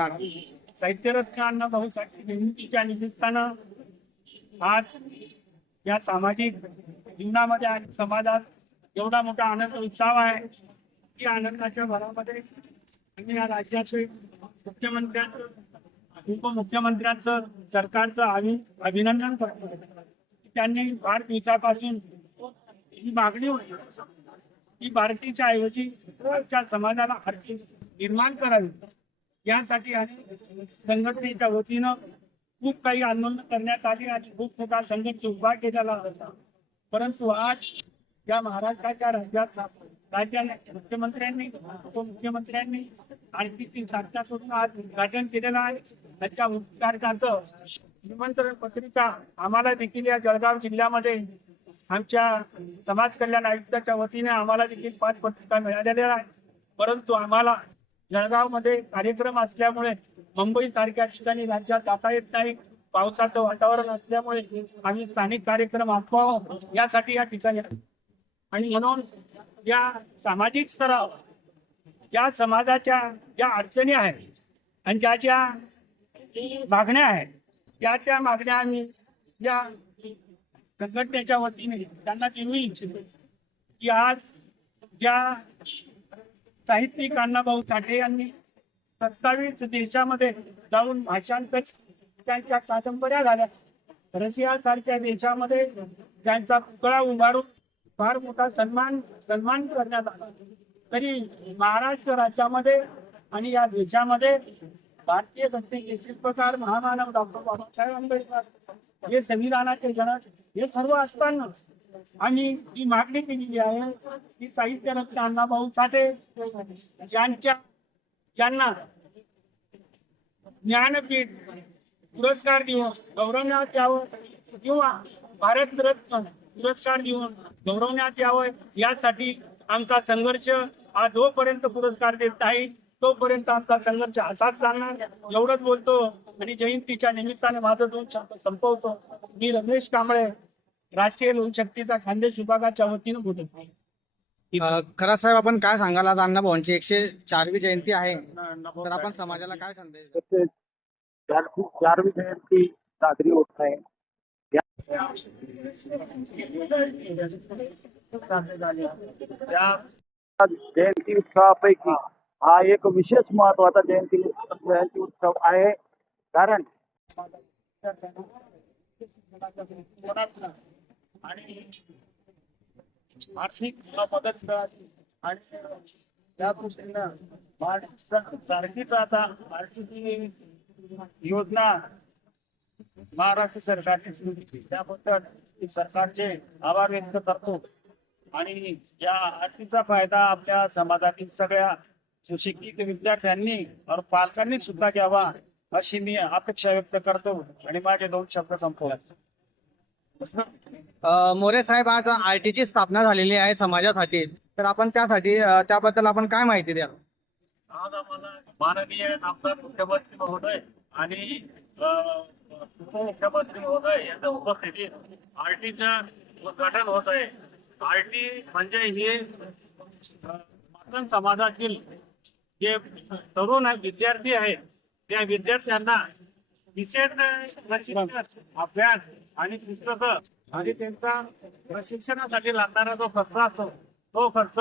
साहित्यरत्न अण्णाभाऊ साठे जयंतीच्या निमित्तानं आज या सामाजिक जीवनामध्ये आणि समाजात एवढा मोठा आनंद उत्साह आहे. की आनंदाच्या भरामध्ये आम्ही या राज्याचे मुख्यमंत्र्यांचं उपमुख्यमंत्र्यांचं सरकारचं आम्ही अभिनंदन करतो. त्यांनी आठ दिवसापासून ही मागणी होती. ही भारतीच्या ऐवजी समाजाला आर्थिक निर्माण करावी. यासाठी आणि संघटनेच्या वतीनं खूप काही आंदोलन करण्यात आली आणि खूप मोठा संघर्ष उभा केलेला होता. परंतु आज या महाराष्ट्राच्या राज्यात राज्याने मुख्यमंत्र्यांनी उपमुख्यमंत्र्यांनी आर्थिक साध्या करून आज उद्घाटन केलेलं आहे. त्याच्या उद्घाटनाचं निमंत्रण पत्रिका आम्हाला देखील या जळगाव जिल्ह्यामध्ये आमच्या समाज कल्याण आयुक्ताच्या वतीने आम्हाला देखील पाच पत्रिका मिळालेल्या आहेत. परंतु आम्हाला जळगावमध्ये कार्यक्रम असल्यामुळे मुंबई सारख्या ठिकाणी राज्यात जाता येत नाही. पावसाचं वातावरण असल्यामुळे आम्ही स्थानिक कार्यक्रम आठवावं यासाठी या ठिकाणी आणि म्हणून या सामाजिक स्तरावर या समाजाच्या ज्या अडचणी आहेत आणि ज्या ज्या मागण्या आहेत त्या त्या मागण्या आम्ही या संघटनेच्या वतीने त्यांना देऊ इच्छितो की आज ज्या साहित्यिक अण्णाभाऊ साठे यांनी सत्तावीस देशामध्ये जाऊन भाषांतर त्यांच्या कादंबऱ्या झाल्या. रशिया सारख्या देशामध्ये त्यांचा पुतळा उभारून फार मोठा सन्मान सन्मान करण्यात आला. तरी महाराष्ट्र राज्यामध्ये आणि या देशामध्ये भारतीय घटनेचे शिल्पकार महामानव डॉक्टर बाबासाहेब आंबेडकर हे संविधानाचे जनक हे सर्व असताना आणि ही मागणी केलेली आहे की साहित्यरत्न अण्णाभाऊ साठे यांच्या यांना ज्ञानपीठ पुरस्कार देऊन गौरवण्यात यावं किंवा भारतरत्न पुरस्कार देऊन गौरवण्यात यावं यासाठी आमचा संघर्ष हा जोपर्यंत पुरस्कार देत नाही तोपर्यंत आमचा संघर्ष असाच चालणार. एवढंच बोलतो आणि जयंतीच्या निमित्ताने माझं दोन शब्द संपवतो. मी रमेश कांबळे. राष्ट्रीय लोकशक्तीचा खानदेश विभागाच्या वतीनं बोलत आहे. अ, खरात साहेब आपण काय सांगाल आज अण्णाभाऊंची? एकशे चारवी जयंती आहे. तर आपण समाजाला काय संदेश? तसेच चारवी जयंती साजरी होत आहे. या जयंती उत्सवापैकी हा एक विशेष महत्त्वाचा जयंती जयंती उत्सव आहे. कारण आणि आर्थिक मदत मिळाली. आणि त्या दृष्टीनं सारखीच आता आर्थिक योजना महाराष्ट्र सरकारने सुरू केली. त्याबद्दल सरकारचे आभार व्यक्त करतो. आणि या आर्थिकचा फायदा आपल्या समाजातील सगळ्या सुशिक्षित विद्यार्थ्यांनी और पालकांनी सुद्धा घ्यावा अशी मी अपेक्षा व्यक्त करतो. आणि माझे दोन शब्द संपवले मोरे साहेब आज आर ची स्थापना झालेली आहे समाजासाठी. तर आपण त्यासाठी त्याबद्दल आपण काय माहिती द्या आज आम्हाला माननीय आमदार मुख्यमंत्री महोदय आणि उपमुख्यमंत्री महोदय यांच्या उपस्थितीत आरटीचं उद्घाटन होत आहे. आरटी म्हणजे हे मातन समाजातील जे तरुण विद्यार्थी आहेत त्या विद्यार्थ्यांना विशेष अभ्यास आणि पुस्तक. आणि त्यांचा प्रशिक्षणासाठी लागणारा जो खर्च असतो तो खर्च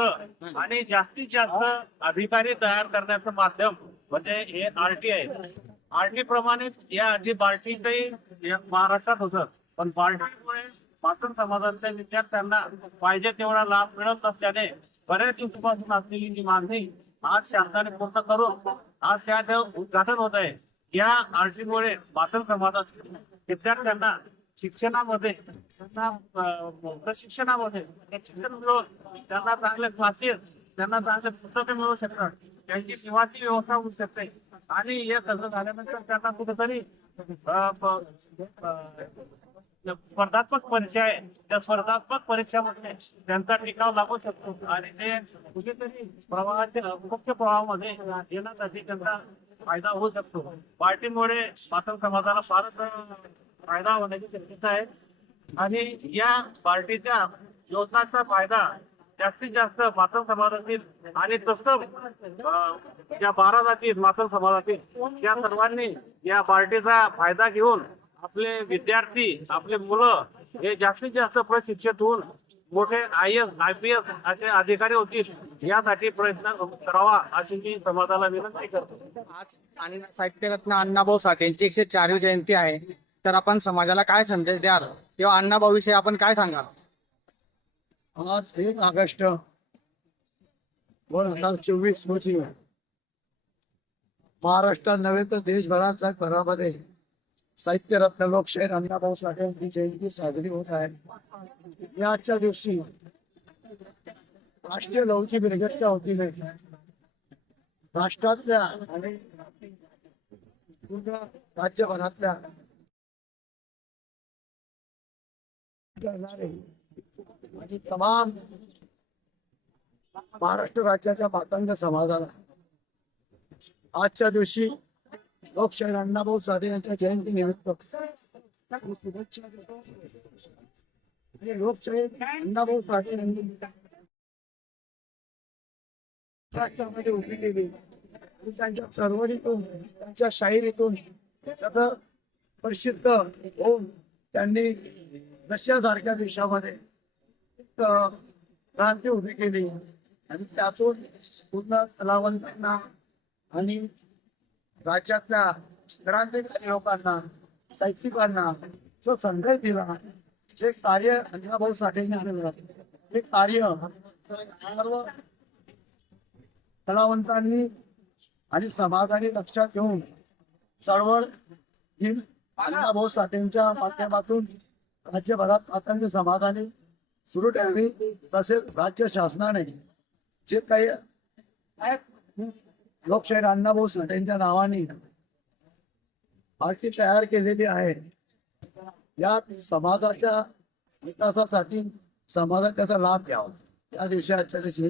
आणि जास्तीत जास्त अधिकारी तयार करण्याचं माध्यम म्हणजे हे आरटी आहे. आरटी प्रमाणे या आधी बार्टीचंही या महाराष्ट्रात होतं पण बार्टीमुळे पाटण समाजातल्या विद्यार्थ्यांना पाहिजे तेवढा लाभ मिळत नसल्याने बऱ्याच दिवसापासून असलेली जी मागणी आज शासनाने पूर्ण करून आज त्या उद्घाटन होत आहे. या आर्टिकमुळे मातृ समाजात विद्यार्थ्यांना शिक्षणामध्ये त्यांना शिक्षणामध्ये शिक्षण मिळून त्यांना चांगले क्लासेस त्यांना चांगले पुस्तके मिळू शकतात त्यांची निवासी व्यवस्था होऊ शकते. आणि हे कर्ज झाल्यानंतर त्यांना कुठेतरी स्पर्धात्मक परीक्षा आहे. त्या स्पर्धात्मक परीक्षामध्ये त्यांचा टिकाव लागू शकतो. आणि ते कुठेतरी प्रवाहाच्या मुख्य प्रवाहामध्ये येण्यासाठी त्यांचा फायदा होऊ शकतो. पार्टीमुळे मात्र समाजाला फारच फायदा होण्याची शक्यता आहे. आणि या पार्टीच्या योजनांचा फायदा जास्तीत जास्त मातम समाजातील आणि तसं ज्या बारा जाती मातम समाजातील त्या सर्वांनी या पार्टीचा फायदा घेऊन आपले विद्यार्थी आपले मुलं हे जास्तीत जास्त प्रशिक्षित होऊन मोठे I S I P S असे अधिकारी होतील यासाठी प्रयत्न करावा अशी मी समाजाला विनंती करतो. आज आणि साहित्यरत्न अण्णाभाऊ साठे यांची एकशे चारवी जयंती आहे. तर आपण समाजाला काय संदेश द्याल? किंवा अण्णाभाऊ विषयी आपण काय सांगाल? आज एक ऑगस्ट दोन हजार चोवीस रोजी महाराष्ट्रात नव्हे तर देशभराच्या घरामध्ये साहित्यरत्न लोकशाहीर अण्णाभाऊ साठे यांची जयंती साजरी होत आहे. या आजच्या दिवशी राष्ट्रीय लवची ब्रिगेडच्या वतीने राष्ट्रातल्या आणि पूर्ण राज्यभरातल्या करणारे आणि तमाम महाराष्ट्र राज्याच्या मातंग समाजाला आजच्या दिवशी लोकशाही अण्णाभाऊ साठे यांच्या जयंती निमित्त शुभेच्छा देतो आणि अण्णाभाऊ साठे यांनी राष्ट्रामध्ये उभी केली त्यांच्या चळवळीतून त्यांच्या शाहिरीतून सगळं प्रसिद्ध होऊन त्यांनी रशियासारख्या देशामध्ये क्रांती उभी केली आणि त्यातून पूर्ण कलावंतांना आणि राज्यातल्या क्रांतिकारी लोकांना साहित्यिकांना जो संदेश दिला जे कार्य अण्णाभाऊ साठेंनी आणलं ते कार्य सर्व कलावंतांनी आणि समाजाने लक्षात घेऊन चळवळ ही अण्णाभाऊ साठेंच्या माध्यमातून राज्यभरात आतंक समाजाने सुरू ठेवली. तसेच राज्य शासनाने जे काही लोकशाहीर अण्णाभाऊ साठेंच्या नावाने पार्टी तयार केलेली आहे. यात समाजाच्या विकासासाठी समाजात त्याचा लाभ घ्यावा. या दिवशी आजच्या दिवशी